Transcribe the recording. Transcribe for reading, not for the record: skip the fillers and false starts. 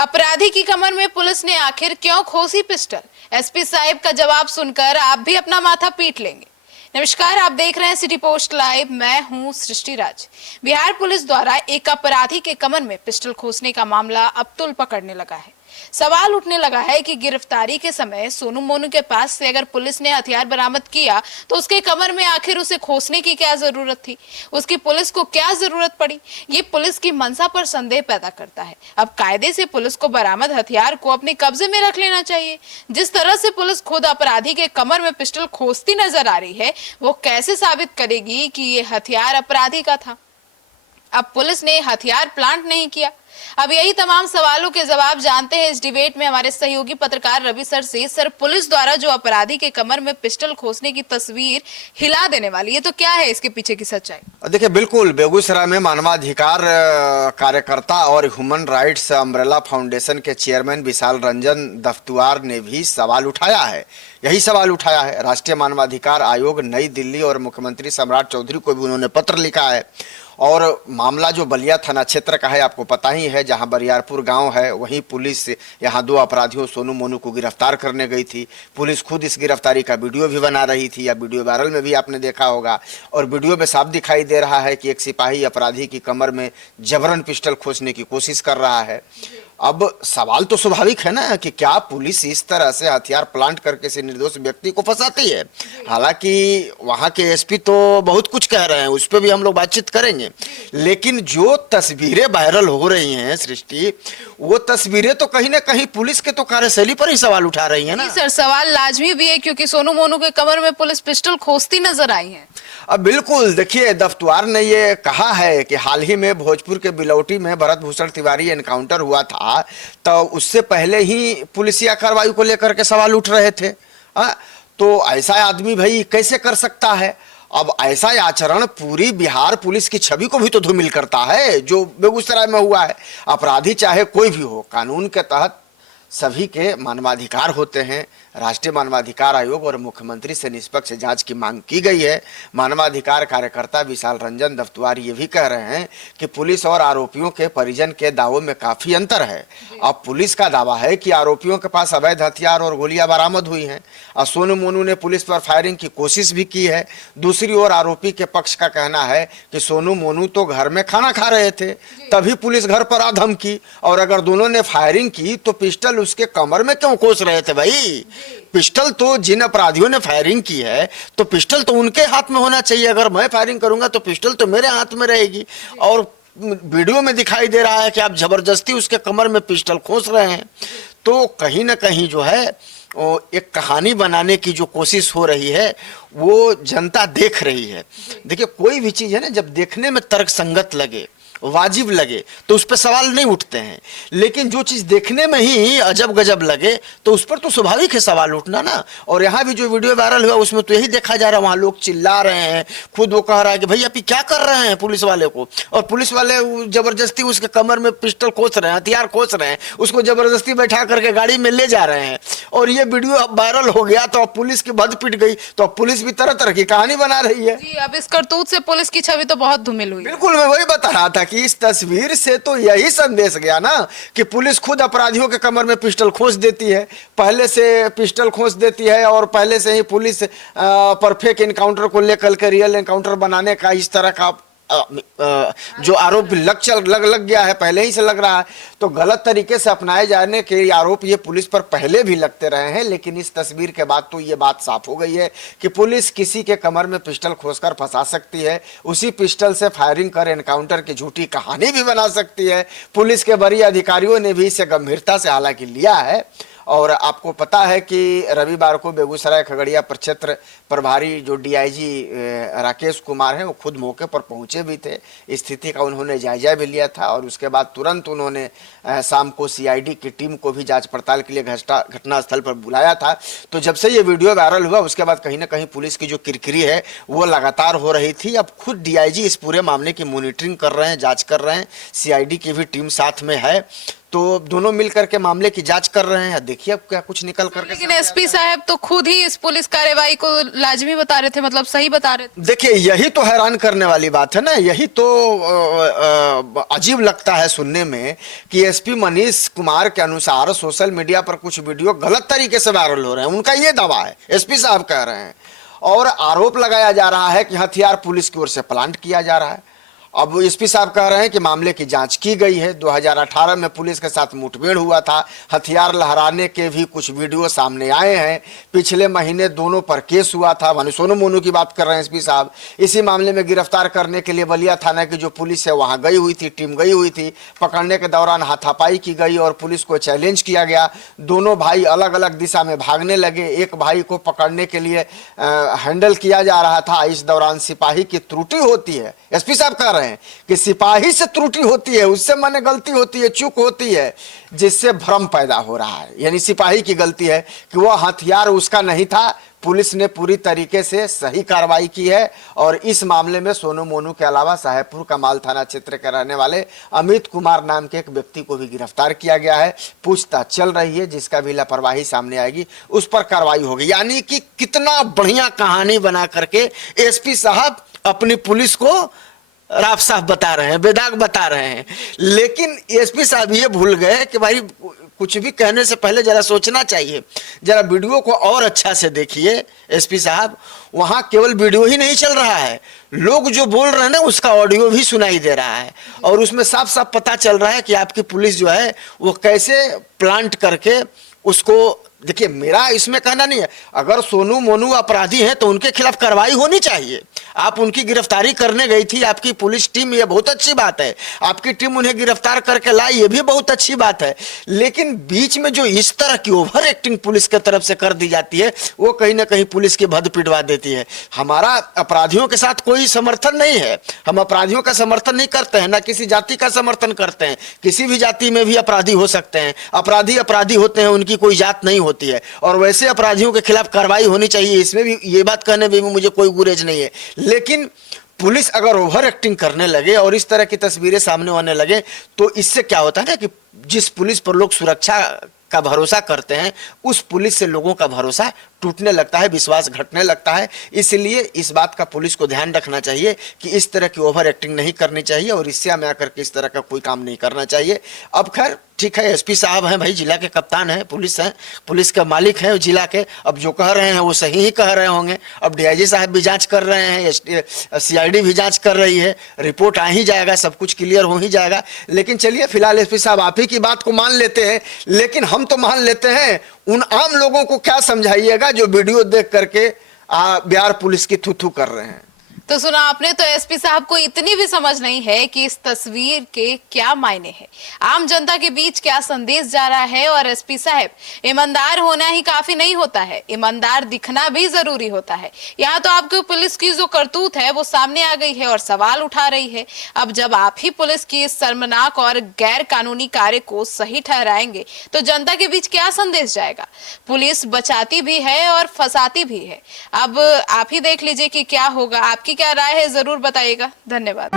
अपराधी की कमर में पुलिस ने आखिर क्यों खोसी पिस्टल? एसपी साहिब का जवाब सुनकर आप भी अपना माथा पीट लेंगे। नमस्कार, आप देख रहे हैं सिटी पोस्ट लाइव। मैं हूं सृष्टि राज। बिहार पुलिस द्वारा एक अपराधी के कमर में पिस्टल खोसने का मामला अब तूल पकड़ने लगा है। सवाल उठने लगा है कि गिरफ्तारी के समय सोनू मोनू के पास से अगर पुलिस ने हथियार बरामद किया तो उसके कमर में आखिर उसे खोसने की क्या जरूरत थी? उसकी पुलिस को क्या जरूरत पड़ी? ये पुलिस की मंशा पर संदेह पैदा करता है। अब कायदे से पुलिस को बरामद हथियार को अपने कब्जे में रख लेना चाहिए। जिस तरह से पुलिस खुद अपराधी के कमर में पिस्टल खोसती नजर आ रही है, वो कैसे साबित करेगी कि ये हथियार अपराधी का था? अब पुलिस ने हथियार प्लांट नहीं किया। अब यही तमाम सवालों के जवाब जानते हैं इस डिबेट में हमारे सहयोगी पत्रकार रवि सर से। सर, पुलिस द्वारा जो अपराधी के कमर में पिस्टल खोसने की तस्वीर हिला देने वाली है, तो क्या है इसके पीछे की सच्चाई? देखिए, बिल्कुल बेगूसराय में मानवाधिकार कार्यकर्ता और ह्यूमन राइट्स अम्ब्रेला फाउंडेशन के चेयरमैन विशाल रंजन दफ्तुआर ने भी सवाल उठाया है। यही सवाल उठाया है। राष्ट्रीय मानवाधिकार आयोग नई दिल्ली और मुख्यमंत्री सम्राट चौधरी को भी उन्होंने पत्र लिखा है। और मामला जो बलिया थाना क्षेत्र का है, आपको पता ही है, जहां बरियारपुर गांव है, वहीं पुलिस यहां दो अपराधियों सोनू मोनू को गिरफ्तार करने गई थी। पुलिस खुद इस गिरफ्तारी का वीडियो भी बना रही थी, या वीडियो वायरल में भी आपने देखा होगा। और वीडियो में साफ दिखाई दे रहा है कि एक सिपाही अपराधी की कमर में जबरन पिस्टल खोसने की कोशिश कर रहा है। अब सवाल तो स्वाभाविक है ना कि क्या पुलिस इस तरह से हथियार प्लांट करके से निर्दोष व्यक्ति को फंसाती है? हालांकि वहां के एसपी तो बहुत कुछ कह रहे हैं, उस पर भी हम लोग बातचीत करेंगे। लेकिन जो तस्वीरें वायरल हो रही हैं सृष्टि, वो तस्वीरें तो कहीं ना कहीं पुलिस के तो कार्यशैली पर ही सवाल उठा रही है ना। सर, सवाल लाजमी भी है क्योंकि सोनू मोनू के कमर में पुलिस पिस्टल खोसती नजर आई है। अब बिल्कुल देखिए, दफ्तुआर ने ये कहा है कि हाल ही में भोजपुर के बिलौटी में भरत भूषण तिवारी एनकाउंटर हुआ था, तो उससे पहले ही पुलिसिया कार्रवाई को लेकर के सवाल उठ रहे थे। तो ऐसा आदमी भाई कैसे कर सकता है? अब ऐसा आचरण पूरी बिहार पुलिस की छवि को भी तो धूमिल करता है, जो बेगूसराय में हुआ है। अपराधी चाहे कोई भी हो, कानून के तहत सभी के मानवाधिकार होते हैं। राष्ट्रीय मानवाधिकार आयोग और मुख्यमंत्री से निष्पक्ष जांच की मांग की गई है। मानवाधिकार कार्यकर्ता विशाल रंजन दफ्तुआर ये भी कह रहे हैं कि पुलिस और आरोपियों के परिजन के दावों में काफी अंतर है। अब पुलिस का दावा है कि आरोपियों के पास अवैध हथियार और गोलियां बरामद हुई हैं और सोनू मोनू ने पुलिस पर फायरिंग की कोशिश भी की है। दूसरी ओर आरोपी के पक्ष का कहना है कि सोनू मोनू तो घर में खाना खा रहे थे, तभी पुलिस घर पर आ धमकी, और अगर दोनों ने फायरिंग की तो पिस्टल उसके कमर में क्यों खोस रहे थे? भाई, पिस्टल तो जिन अपराधियों ने फायरिंग की है तो पिस्टल तो उनके हाथ में होना चाहिए। अगर मैं फायरिंग करूंगा तो पिस्टल तो मेरे हाथ में रहेगी। और वीडियो में दिखाई दे रहा है कि आप जबरदस्ती उसके कमर में पिस्टल खोस रहे हैं। तो कहीं ना कहीं जो है एक कहानी बनाने की जो कोशिश हो रही है वो जनता देख रही है। देखिए, कोई भी चीज है ना, जब देखने में तर्कसंगत लगे, वाजिब लगे, तो उस पर सवाल नहीं उठते हैं। लेकिन जो चीज देखने में ही अजब गजब लगे तो उस पर तो स्वाभाविक है सवाल उठना ना। और यहाँ भी जो वीडियो वायरल हुआ उसमें तो यही देखा जा रहा है, वहाँ लोग चिल्ला रहे हैं। खुद वो कह रहा है कि भाई आप ये क्या कर रहे हैं पुलिस वाले को, और पुलिस वाले जबरदस्ती उसके कमर में पिस्टल खोस रहे हैं, हथियार खोस रहे हैं, उसको जबरदस्ती बैठा करके गाड़ी में ले जा रहे हैं। और ये वीडियो अब वायरल हो गया तो अब पुलिस की बद पिट गई, तो अब पुलिस भी तरह तरह की कहानी बना रही है। जी, अब इस करतूत से पुलिस की छवि तो बहुत धूमिल हुई। बिल्कुल, मैं वही बता रहा था कि इस तस्वीर से तो यही संदेश गया ना कि पुलिस खुद अपराधियों के कमर में पिस्टल खोस देती है, पहले से पिस्टल खोस देती है, और पहले से ही पुलिस परफेक्ट एनकाउंटर को लेकर के रियल एनकाउंटर बनाने का इस तरह का जो आरोप लग गया है, पहले ही से लग रहा है। तो गलत तरीके से अपनाए जाने के आरोप ये पुलिस पर पहले भी लगते रहे हैं। लेकिन इस तस्वीर के बाद तो ये बात साफ हो गई है कि पुलिस किसी के कमर में पिस्टल खोसकर फंसा सकती है, उसी पिस्टल से फायरिंग कर एनकाउंटर की झूठी कहानी भी बना सकती है। पुलिस के वरीय अधिकारियों ने भी इसे गंभीरता से हालांकि लिया है। और आपको पता है कि रविवार को बेगूसराय खगड़िया प्रक्षेत्र प्रभारी जो डीआईजी राकेश कुमार हैं, वो खुद मौके पर पहुंचे भी थे। स्थिति का उन्होंने जायजा भी लिया था और उसके बाद तुरंत उन्होंने शाम को सीआईडी की टीम को भी जांच पड़ताल के लिए घटनास्थल पर बुलाया था। तो जब से ये वीडियो वायरल हुआ उसके बाद कहीं ना कहीं पुलिस की जो किरकिरी है वो लगातार हो रही थी। अब खुद डीआईजी इस पूरे मामले की मॉनिटरिंग कर रहे हैं, जाँच कर रहे हैं, सीआईडी की भी टीम साथ में है। तो दोनों मिल करके मामले की जांच कर रहे हैं। देखिए अब क्या कुछ निकल करके। लेकिन एसपी साहब तो खुद ही इस पुलिस कार्रवाई को लाजमी बता रहे थे, मतलब सही बता रहे थे। देखिए यही तो हैरान करने वाली बात है ना, यही तो अजीब लगता है सुनने में कि एसपी मनीष कुमार के अनुसार सोशल मीडिया पर कुछ वीडियो गलत तरीके से वायरल हो रहे हैं, उनका ये दावा है, एसपी साहब कह रहे हैं, और आरोप लगाया जा रहा है कि हथियार पुलिस की ओर से प्लांट किया जा रहा है। अब एसपी साहब कह रहे हैं कि मामले की जांच की गई है, 2018 में पुलिस के साथ मुठभेड़ हुआ था, हथियार लहराने के भी कुछ वीडियो सामने आए हैं, पिछले महीने दोनों पर केस हुआ था, मानो सोनू मोनू की बात कर रहे हैं एसपी साहब। इसी मामले में गिरफ्तार करने के लिए बलिया थाना की जो पुलिस है वहां गई हुई थी, टीम गई हुई थी, पकड़ने के दौरान हाथापाई की गई और पुलिस को चैलेंज किया गया। दोनों भाई अलग अलग दिशा में भागने लगे, एक भाई को पकड़ने के लिए हैंडल किया जा रहा था, इस दौरान सिपाही की त्रुटि होती है। एसपी साहब कह रहे हैं कि सिपाही से त्रुटि होती है, उससे माने गलती होती है, चूक होती है, जिससे भ्रम पैदा हो रहा है। यानी सिपाही की गलती है कि वह हथियार उसका नहीं था। पुलिस ने पूरी तरीके से सही कार्रवाई की है और इस मामले में सोनू मोनू के अलावा साहेबपुर कमाल थाना क्षेत्र के रहने वाले अमित कुमार नाम के एक व्यक्ति को भी गिरफ्तार किया गया है। पूछताछ चल रही है, जिसका भी लापरवाही सामने आएगी उस पर कार्रवाई होगी। यानी कि कितना बढ़िया कहानी बना करके एसपी साहब अपनी पुलिस को राफ साफ बता रहे हैं, बेदाग बता रहे हैं। लेकिन एसपी साहब ये भूल गए कि भाई कुछ भी कहने से पहले जरा सोचना चाहिए। जरा वीडियो को और अच्छा से देखिए एसपी साहब, वहां केवल वीडियो ही नहीं चल रहा है, लोग जो बोल रहे हैं ना उसका ऑडियो भी सुनाई दे रहा है और उसमें साफ साफ पता चल रहा है कि आपकी पुलिस जो है वो कैसे प्लांट करके उसको। देखिए मेरा इसमें कहना नहीं है, अगर सोनू मोनू अपराधी हैं तो उनके खिलाफ कार्रवाई होनी चाहिए। आप उनकी गिरफ्तारी करने गई थी आपकी पुलिस टीम, ये बहुत अच्छी बात है, आपकी टीम उन्हें गिरफ्तार करके लाई, ये भी बहुत अच्छी बात है। लेकिन बीच में जो इस तरह की ओवर एक्टिंग पुलिस की तरफ से कर दी जाती है वो कहीं ना कहीं पुलिस की भद पिटवा देती है। हमारा अपराधियों के साथ कोई समर्थन नहीं है, हम अपराधियों का समर्थन नहीं करते हैं, ना किसी जाति का समर्थन करते हैं। किसी भी जाति में भी अपराधी हो सकते हैं, अपराधी अपराधी होते हैं, उनकी कोई जात नहीं होती है और वैसे अपराधियों के खिलाफ कार्रवाई होनी चाहिए, इसमें भी ये बात कहने में भी मुझे कोई गुरेज नहीं है। लेकिन पुलिस अगर ओवर एक्टिंग करने लगे और इस तरह की तस्वीरें सामने आने लगे तो इससे क्या होता है ना कि जिस पुलिस पर लोग सुरक्षा का भरोसा करते हैं उस पुलिस से लोगों का भरोसा टूटने लगता है, विश्वास घटने लगता है। इसलिए इस बात का पुलिस को ध्यान रखना चाहिए कि इस तरह की ओवर एक्टिंग नहीं करनी चाहिए और इससे में आकर के इस तरह का कोई काम नहीं करना चाहिए। अब खैर ठीक है, एसपी साहब हैं भाई, जिला के कप्तान हैं, पुलिस का मालिक है जिला के, अब जो कह रहे हैं वो सही ही कह रहे होंगे। अब डीआईजी साहब भी जांच कर रहे हैं, सीआईडी भी जांच कर रही है, रिपोर्ट आ ही जाएगा, सब कुछ क्लियर हो ही जाएगा। लेकिन चलिए फिलहाल एसपी साहब आप ही की बात को मान लेते हैं, लेकिन हम तो मान लेते हैं, उन आम लोगों को क्या समझाइएगा जो वीडियो देख करके बिहार पुलिस की थू थू कर रहे हैं। तो सुना आपने, तो एसपी साहब को इतनी भी समझ नहीं है कि इस तस्वीर के क्या मायने हैं, आम जनता के बीच क्या संदेश जा रहा है। और एसपी साहब, ईमानदार होना ही काफी नहीं होता है, ईमानदार दिखना भी जरूरी होता है। यहाँ तो आपकी पुलिस की जो करतूत है वो सामने आ गई है और सवाल उठा रही है। अब जब आप ही पुलिस की इस शर्मनाक और गैर कानूनी कार्य को सही ठहराएंगे तो जनता के बीच क्या संदेश जाएगा। पुलिस बचाती भी है और फंसाती भी है। अब आप ही देख लीजिए कि क्या होगा। आपकी क्या राय है जरूर बताइएगा। धन्यवाद।